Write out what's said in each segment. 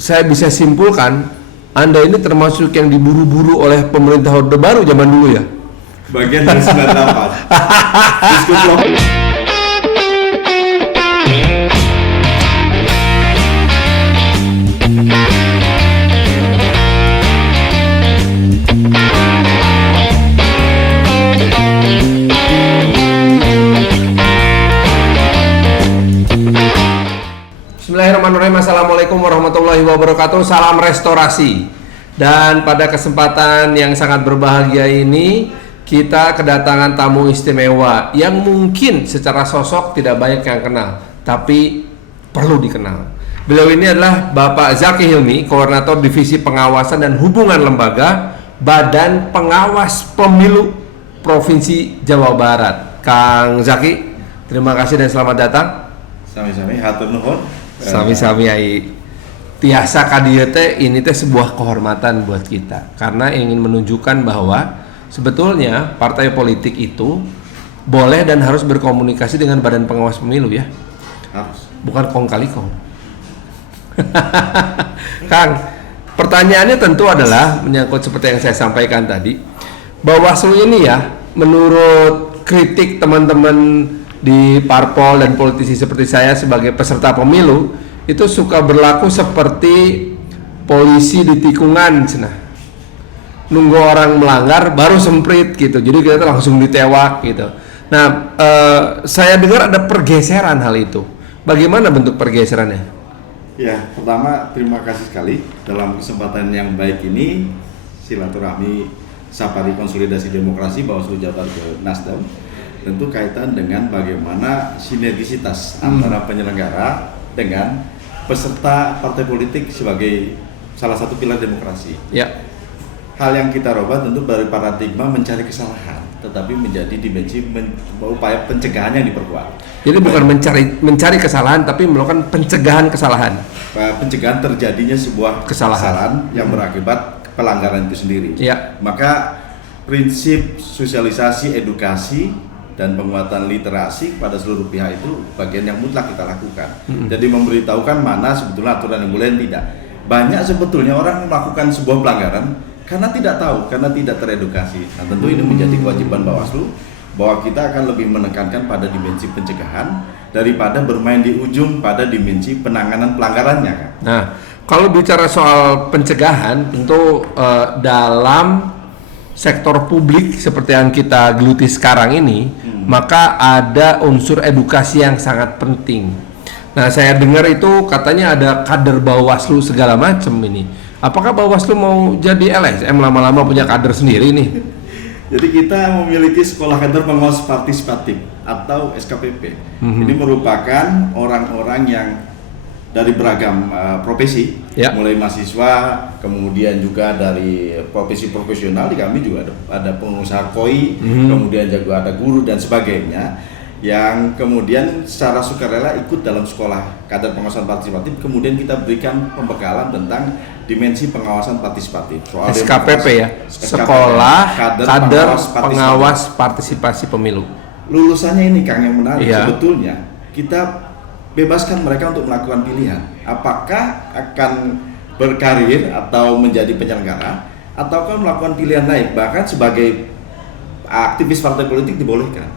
saya bisa simpulkan Anda ini termasuk yang diburu-buru oleh pemerintah Orde Baru zaman dulu ya. Bagian dari 98. Diskusi. Bismillahirrahmanirrahim. Assalamualaikum warahmatullahi wabarakatuh. Salam restorasi. Dan pada kesempatan yang sangat berbahagia ini, kita kedatangan tamu istimewa yang mungkin secara sosok tidak banyak yang kenal, tapi perlu dikenal. Beliau ini adalah Bapak Zaki Hilmi, Koordinator Divisi Pengawasan dan Hubungan Lembaga Badan Pengawas Pemilu Provinsi Jawa Barat. Kang Zaki, terima kasih dan selamat datang. Sami-sami, hatur nuhun. Sami-sami ai. Tiasa kadieu teh ini teh sebuah kehormatan buat kita karena ingin menunjukkan bahwa sebetulnya partai politik itu boleh dan harus berkomunikasi dengan Badan Pengawas Pemilu ya. Harus. Bukan kong kali kong. Kang, pertanyaannya tentu adalah menyangkut seperti yang saya sampaikan tadi. Bawaslu ini ya, menurut kritik teman-teman di parpol dan politisi seperti saya sebagai peserta pemilu itu suka berlaku seperti polisi di tikungan cenah. Nunggu orang melanggar baru semprit gitu. Jadi kita langsung ditewak gitu. Nah, saya dengar ada pergeseran hal itu. Bagaimana bentuk pergeserannya? Ya, pertama terima kasih sekali dalam kesempatan yang baik ini silaturahmi Safari Konsolidasi Demokrasi Bawaslu Jabar ke Nasdem. Tentu kaitan dengan bagaimana sinergisitas antara penyelenggara dengan peserta partai politik sebagai salah satu pilar demokrasi. Ya. Hal yang kita rubah tentu dari paradigma mencari kesalahan, tetapi menjadi dimensi upaya pencegahan yang diperkuat. Jadi bukan mencari kesalahan, tapi melakukan pencegahan kesalahan. Pencegahan terjadinya sebuah kesalahan yang berakibat pelanggaran itu sendiri. Ya. Maka prinsip sosialisasi, edukasi dan penguatan literasi pada seluruh pihak itu bagian yang mutlak kita lakukan. Jadi memberitahukan mana sebetulnya aturan yang boleh dan tidak. Banyak sebetulnya orang melakukan sebuah pelanggaran karena tidak tahu, karena tidak teredukasi. Nah, tentu ini menjadi kewajiban Bawaslu bahwa kita akan lebih menekankan pada dimensi pencegahan daripada bermain di ujung pada dimensi penanganan pelanggarannya kan. Nah, kalau bicara soal pencegahan tentu dalam sektor publik seperti yang kita geluti sekarang ini, maka ada unsur edukasi yang sangat penting. Nah, saya dengar itu katanya ada kader Bawaslu segala macam ini. Apakah Bawaslu mau jadi LSM lama-lama punya kader sendiri nih? Jadi kita memiliki sekolah kader pengawas partisipatif atau SKPP. Ini merupakan orang-orang yang dari beragam profesi, ya. Mulai mahasiswa, kemudian juga dari profesi profesional. Di kami juga ada pengusaha koi, kemudian juga ada guru dan sebagainya, yang kemudian secara sukarela ikut dalam sekolah kader pengawasan partisipatif. Kemudian kita berikan pembekalan tentang dimensi pengawasan partisipatif. Soal SKPP ya, Sekolah Kader Pengawas Partisipasi Pemilu. Lulusannya ini Kang yang menarik, ya. Sebetulnya kita bebaskan mereka untuk melakukan pilihan. Apakah akan berkarir atau menjadi penyelenggara, ataukah melakukan pilihan lain. Bahkan sebagai aktivis partai politik dibolehkan.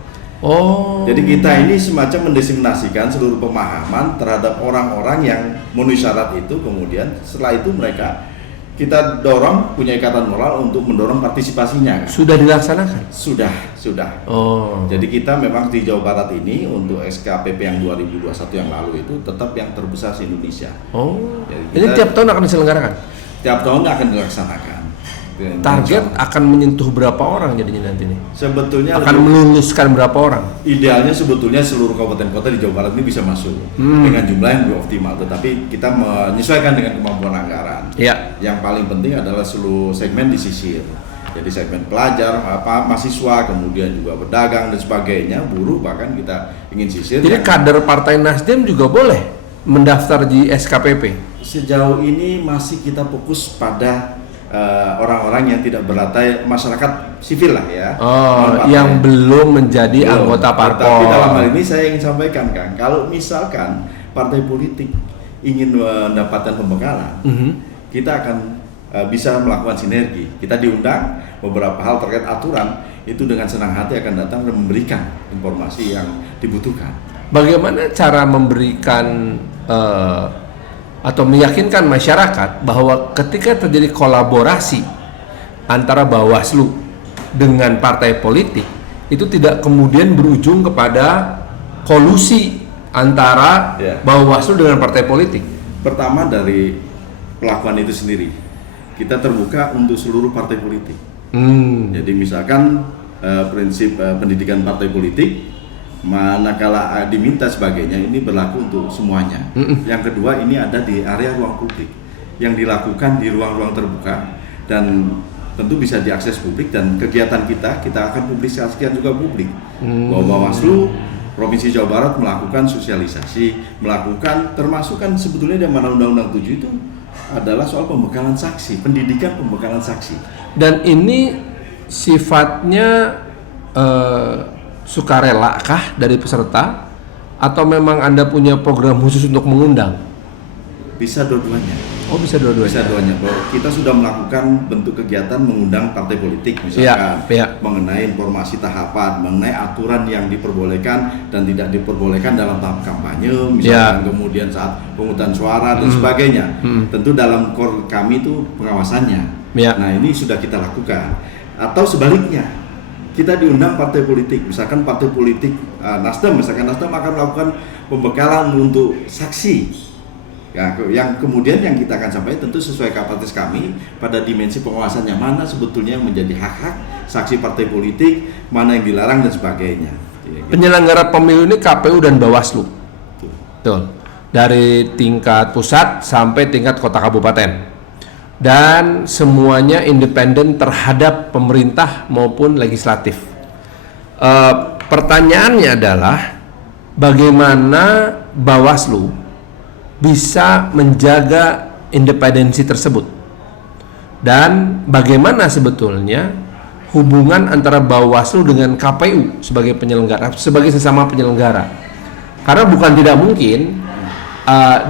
Oh. Jadi kita ini semacam mendiseminasikan seluruh pemahaman terhadap orang-orang yang memenuhi syarat itu. Kemudian setelah itu mereka kita dorong punya ikatan moral untuk mendorong partisipasinya. Sudah dilaksanakan? Sudah. Oh. Jadi kita memang di Jawa Barat ini untuk SKPP yang 2021 yang lalu itu tetap yang terbesar di Indonesia. Oh. Jadi ini tiap tahun akan diselenggarakan? Tiap tahun akan dilaksanakan. Target akan menyentuh berapa orang jadinya nanti nih? Sebetulnya akan meluluskan berapa orang? Idealnya sebetulnya seluruh kabupaten kota di Jawa Barat ini bisa masuk dengan jumlah yang lebih optimal, tetapi kita menyesuaikan dengan kemampuan anggaran. Ya. Yang paling penting adalah seluruh segmen disisir. Jadi segmen pelajar, mahasiswa, kemudian juga pedagang dan sebagainya, buruh bahkan kita ingin sisir. Jadi kader Partai Nasdem juga boleh mendaftar di SKPP? Sejauh ini masih kita fokus pada orang-orang yang tidak berlatar masyarakat sivil lah ya. Oh, yang belum menjadi anggota parpol. Tapi dalam hal ini saya ingin sampaikan Kang, kalau misalkan partai politik ingin mendapatkan pembekalan, kita akan bisa melakukan sinergi. Kita diundang beberapa hal terkait aturan, itu dengan senang hati akan datang dan memberikan informasi yang dibutuhkan. Bagaimana cara memberikan atau meyakinkan masyarakat bahwa ketika terjadi kolaborasi antara Bawaslu dengan partai politik, itu tidak kemudian berujung kepada kolusi antara Bawaslu dengan partai politik? Pertama, dari pelakuan itu sendiri, kita terbuka untuk seluruh partai politik. Jadi misalkan prinsip pendidikan partai politik, manakala diminta sebagainya, ini berlaku untuk semuanya. Yang kedua, ini ada di area ruang publik yang dilakukan di ruang-ruang terbuka dan tentu bisa diakses publik, dan kegiatan kita akan publikasikan juga publik bahwa Bawaslu Provinsi Jawa Barat melakukan sosialisasi, melakukan termasuk kan sebetulnya di mana Undang-Undang 7 itu adalah soal pembekalan saksi, pendidikan pembekalan saksi. Dan ini sifatnya sukarela kah dari peserta atau memang Anda punya program khusus untuk mengundang? Bisa dua-duanya. Oh, bisa dua-duanya. Bisa dua-duanya. Bahwa kita sudah melakukan bentuk kegiatan mengundang partai politik misalkan mengenai informasi tahapan, mengenai aturan yang diperbolehkan dan tidak diperbolehkan dalam tahap kampanye, misalkan kemudian saat pemungutan suara dan sebagainya. Tentu dalam core kami itu pengawasannya. Nah, ini sudah kita lakukan. Atau sebaliknya, kita diundang partai politik, misalkan partai politik Nasdem akan melakukan pembekalan untuk saksi. Ya, yang kemudian yang kita akan sampaikan tentu sesuai kapasitas kami pada dimensi pengawasannya, mana sebetulnya yang menjadi hak-hak saksi partai politik, mana yang dilarang dan sebagainya. Penyelenggara pemilu ini KPU dan Bawaslu. Betul. Dari tingkat pusat sampai tingkat kota kabupaten. Dan semuanya independen terhadap pemerintah maupun legislatif. Pertanyaannya adalah bagaimana Bawaslu bisa menjaga independensi tersebut, dan bagaimana sebetulnya hubungan antara Bawaslu dengan KPU sebagai penyelenggara, sebagai sesama penyelenggara. Karena bukan tidak mungkin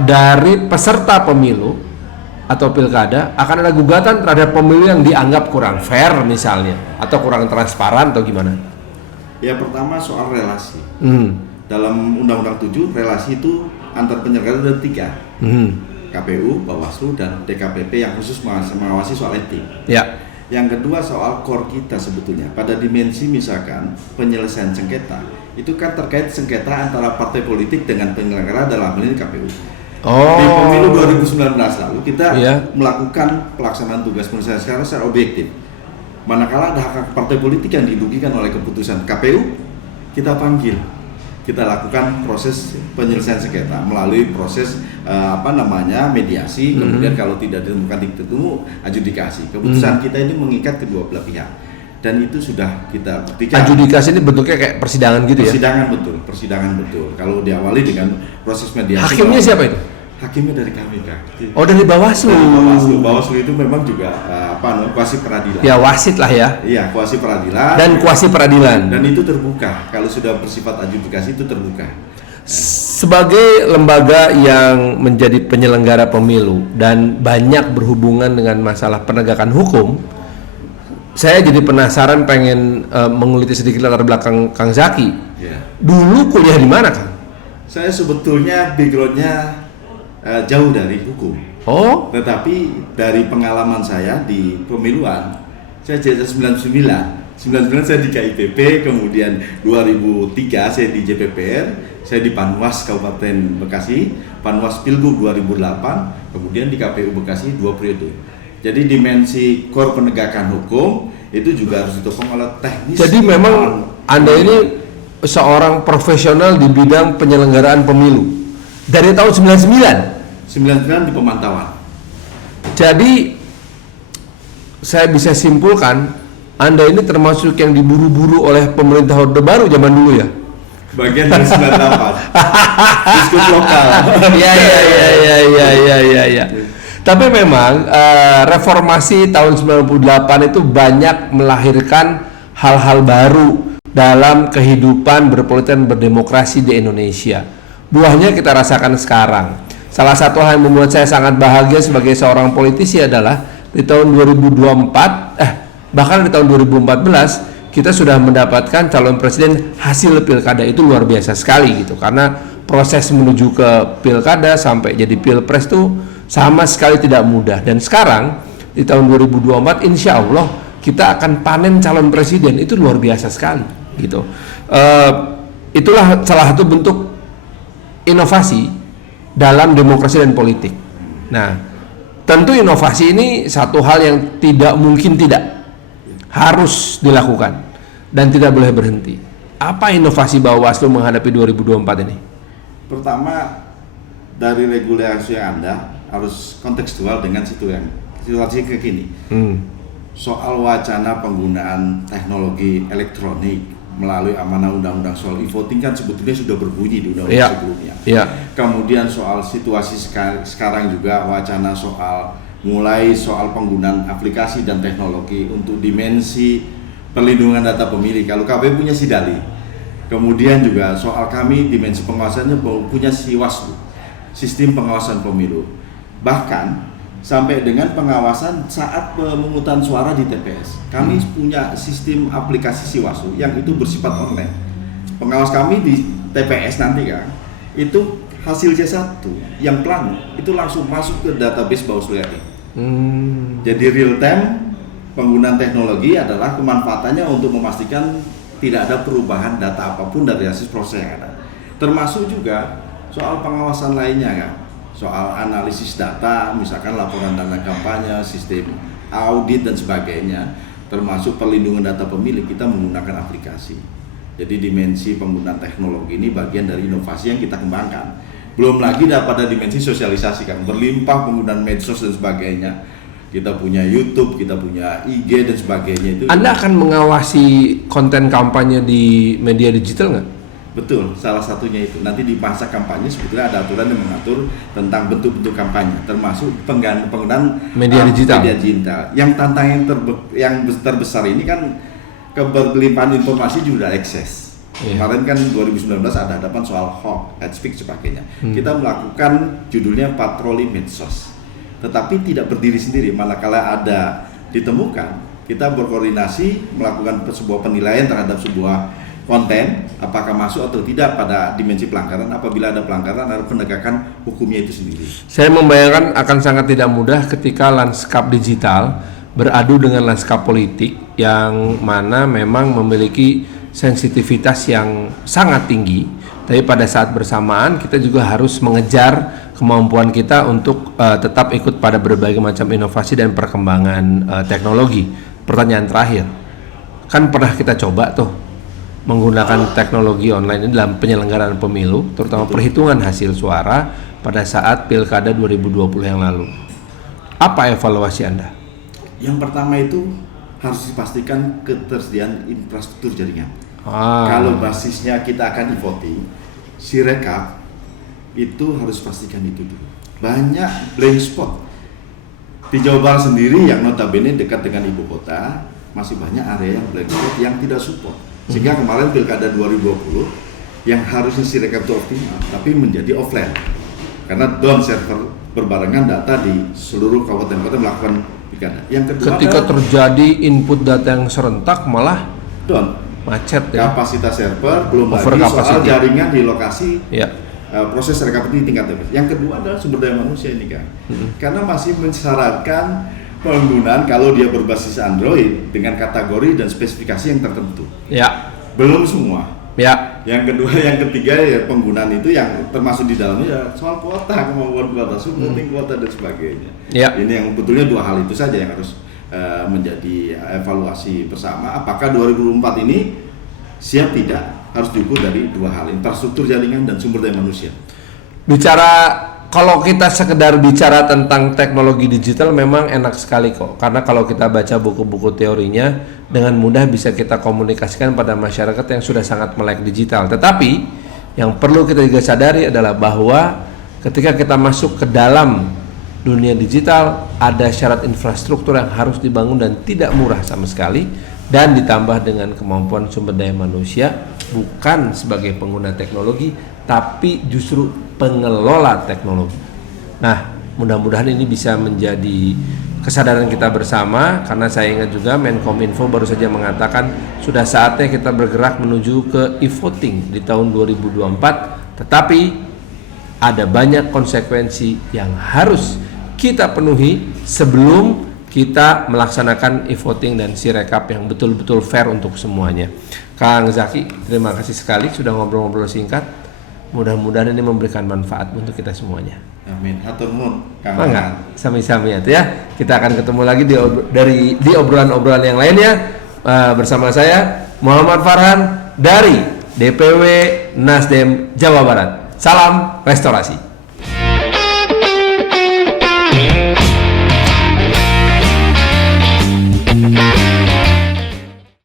dari peserta pemilu atau pilkada akan ada gugatan terhadap pemilu yang dianggap kurang fair misalnya, atau kurang transparan atau gimana. Ya, pertama soal relasi. Dalam Undang-Undang 7, relasi itu antar penyelenggara ada 3, KPU, Bawaslu, dan DKPP yang khusus mengawasi soal etik. Yang kedua soal core kita sebetulnya pada dimensi misalkan penyelesaian sengketa, itu kan terkait sengketa antara partai politik dengan penyelenggara dalam hal ini KPU. Di pemilu 2019 lalu kita melakukan pelaksanaan tugas penyelesaian sengketa secara objektif. Manakala ada hak partai politik yang dirugikan oleh keputusan KPU, kita panggil. Kita lakukan proses penyelesaian sengketa melalui proses mediasi, kemudian kalau tidak ditemukan titik temu, adjudikasi. Keputusan kita ini mengikat kedua belah pihak, dan itu sudah kita buktikan. Adjudikasi ini bentuknya kayak persidangan gitu ya? Persidangan betul. Kalau diawali dengan proses mediasi. Hakimnya siapa itu? Hakimnya dari kami, Kak. Oh, dari Bawaslu. Bawaslu itu memang juga kuasi peradilan. Ya, wasit lah ya. Iya, kuasi peradilan. Dan kuasi peradilan. Dan itu terbuka. Kalau sudah bersifat adjudikasi itu terbuka. Sebagai lembaga yang menjadi penyelenggara pemilu dan banyak berhubungan dengan masalah penegakan hukum, saya jadi penasaran, pengen menguliti sedikit latar belakang Kang Zaki. Dulu kuliah di mana, Kang? Saya sebetulnya backgroundnya jauh dari hukum. Tetapi dari pengalaman saya di pemiluan, saya jadi 99 saya di KIPP, kemudian 2003 saya di JPPR, saya di Panwas Kabupaten Bekasi, Panwas Pilgub 2008, kemudian di KPU Bekasi 2 periode. Jadi dimensi core penegakan hukum itu juga harus ditopang oleh teknis. Jadi memang Anda ini seorang profesional di bidang penyelenggaraan pemilu dari tahun 99 di pemantauan. Jadi saya bisa simpulkan Anda ini termasuk yang diburu-buru oleh pemerintah Orde Baru zaman dulu ya? Bagian dari 98. Diskut lokal. Ya. Tapi memang reformasi tahun 98 itu banyak melahirkan hal-hal baru dalam kehidupan berpolitik dan berdemokrasi di Indonesia. Buahnya kita rasakan sekarang. salah satu hal yang membuat saya sangat bahagia sebagai seorang politisi adalah di tahun 2024, bahkan di tahun 2014 kita sudah mendapatkan calon presiden hasil pilkada itu luar biasa sekali gitu, karena proses menuju ke pilkada sampai jadi pilpres tuh sama sekali tidak mudah. Dan sekarang di tahun 2024 insya Allah kita akan panen calon presiden, itu luar biasa sekali gitu. Itulah salah satu bentuk inovasi dalam demokrasi dan politik. Nah, tentu inovasi ini satu hal yang tidak mungkin tidak, harus dilakukan dan tidak boleh berhenti. Apa inovasi Bawaslu menghadapi 2024 ini? Pertama, dari regulasi yang ada harus kontekstual dengan situasi kekini. Soal wacana penggunaan teknologi elektronik melalui amanah undang-undang soal e-voting kan sebetulnya sudah berbunyi di undang-undang sebelumnya. Kemudian soal situasi sekarang juga wacana soal penggunaan aplikasi dan teknologi untuk dimensi perlindungan data pemilih. Kalau KPU punya Sidali. Kemudian juga soal kami dimensi pengawasannya punya Siwaslu, sistem pengawasan pemilu. Bahkan sampai dengan pengawasan saat pemungutan suara di TPS. Kami punya sistem aplikasi Siwaslu yang itu bersifat online. Pengawas kami di TPS nanti kan, itu hasil C1 yang plano itu langsung masuk ke database Bawaslu RI. Jadi real time penggunaan teknologi adalah kemanfaatannya untuk memastikan tidak ada perubahan data apapun dari hasil proses yang ada. Termasuk juga soal pengawasan lainnya kan. Soal analisis data, misalkan laporan dana kampanye, sistem audit dan sebagainya, termasuk perlindungan data pemilih, kita menggunakan aplikasi. Jadi dimensi penggunaan teknologi ini bagian dari inovasi yang kita kembangkan. Belum lagi pada dimensi sosialisasi kan, berlimpah penggunaan medsos dan sebagainya. Kita punya YouTube, kita punya IG dan sebagainya itu. Anda akan mengawasi konten kampanye di media digital nggak? Betul, salah satunya itu. Nanti di masa kampanye sebetulnya ada aturan yang mengatur tentang bentuk-bentuk kampanye, termasuk penggunaan media digital. Yang tantangan yang terbesar ini kan keberlimpahan informasi juga ekses. Kemarin kan 2019 ada hadapan soal hoax, hate speech sebagainya. Kita melakukan judulnya patroli medsos, tetapi tidak berdiri sendiri. Malah kalau ada ditemukan, kita berkoordinasi melakukan sebuah penilaian terhadap sebuah konten, apakah masuk atau tidak pada dimensi pelanggaran. Apabila ada pelanggaran, ada penegakan hukumnya itu sendiri. Saya membayangkan akan sangat tidak mudah ketika lanskap digital beradu dengan lanskap politik yang mana memang memiliki sensitivitas yang sangat tinggi, tapi pada saat bersamaan kita juga harus mengejar kemampuan kita untuk tetap ikut pada berbagai macam inovasi dan perkembangan teknologi. Pertanyaan terakhir, kan pernah kita coba tuh menggunakan teknologi online ini dalam penyelenggaraan pemilu, terutama perhitungan hasil suara pada saat Pilkada 2020 yang lalu. Apa evaluasi Anda? Yang pertama itu harus dipastikan ketersediaan infrastruktur jaringan. Kalau basisnya kita akan e-voting, Sirekap itu harus pastikan itu dulu. Banyak blank spot di Jawa Barat sendiri yang notabene dekat dengan ibu kota, masih banyak area yang blank spot yang tidak support. Sehingga kemarin Pilkada 2020 yang harusnya Sirekap itu optimal, tapi menjadi offline karena down server berbarengan data di seluruh kabupaten kota melakukan pilkada. Yang kedua, ketika terjadi input data yang serentak malah down, macet ya. Kapasitas server, belum lagi soal jaringan di lokasi proses rekap di tingkat TPS. Yang kedua adalah sumber daya manusia ini kan, karena masih mensyaratkan penggunaan kalau dia berbasis Android dengan kategori dan spesifikasi yang tertentu. Belum semua. Yang kedua, yang ketiga ya penggunaan itu yang termasuk di dalamnya ya soal kuota, kemampuan kuota, supporting kuota dan sebagainya. Ini yang betulnya dua hal itu saja yang harus menjadi evaluasi bersama. Apakah 2024 ini siap tidak, harus diukur dari dua hal, infrastruktur jaringan dan sumber daya manusia. Kalau kita sekedar bicara tentang teknologi digital memang enak sekali kok, karena kalau kita baca buku-buku teorinya dengan mudah bisa kita komunikasikan pada masyarakat yang sudah sangat melek digital. Tetapi yang perlu kita juga sadari adalah bahwa ketika kita masuk ke dalam dunia digital ada syarat infrastruktur yang harus dibangun dan tidak murah sama sekali, dan ditambah dengan kemampuan sumber daya manusia bukan sebagai pengguna teknologi tapi justru pengelola teknologi. Nah, mudah-mudahan ini bisa menjadi kesadaran kita bersama, karena saya ingat juga Menkominfo baru saja mengatakan sudah saatnya kita bergerak menuju ke e-voting di tahun 2024, tetapi ada banyak konsekuensi yang harus kita penuhi sebelum kita melaksanakan e-voting dan sirekap yang betul-betul fair untuk semuanya. Kang Zaki, terima kasih sekali sudah ngobrol-ngobrol singkat. Mudah-mudahan ini memberikan manfaat untuk kita semuanya. Amin. Hatur nuhun, Kang. Sami-sami ya. Kita akan ketemu lagi di obrolan-obrolan yang lainnya bersama saya Muhammad Farhan dari DPW Nasdem Jawa Barat. Salam restorasi.